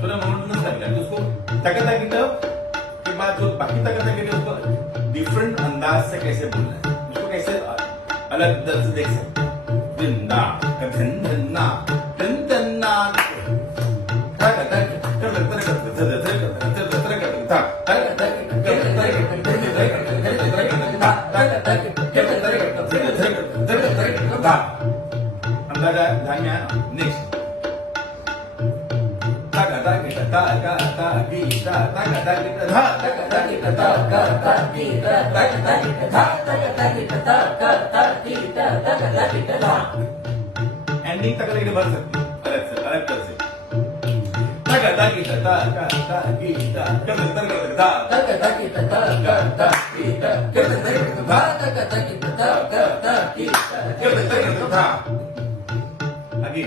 तुला म्हणून सांगितलं उसको तक के बाद जो बाकी तक उसको डिफरेंट अंदाज से कैसे बोलना है, उसको कैसे अलग तरह से देख सकते जिंदा धन्ना धन्ना अंदाजा ध्यान में आया। नेक्स्ट एंडिंग तक लेके बढ़ सकती अलग तरह से आगे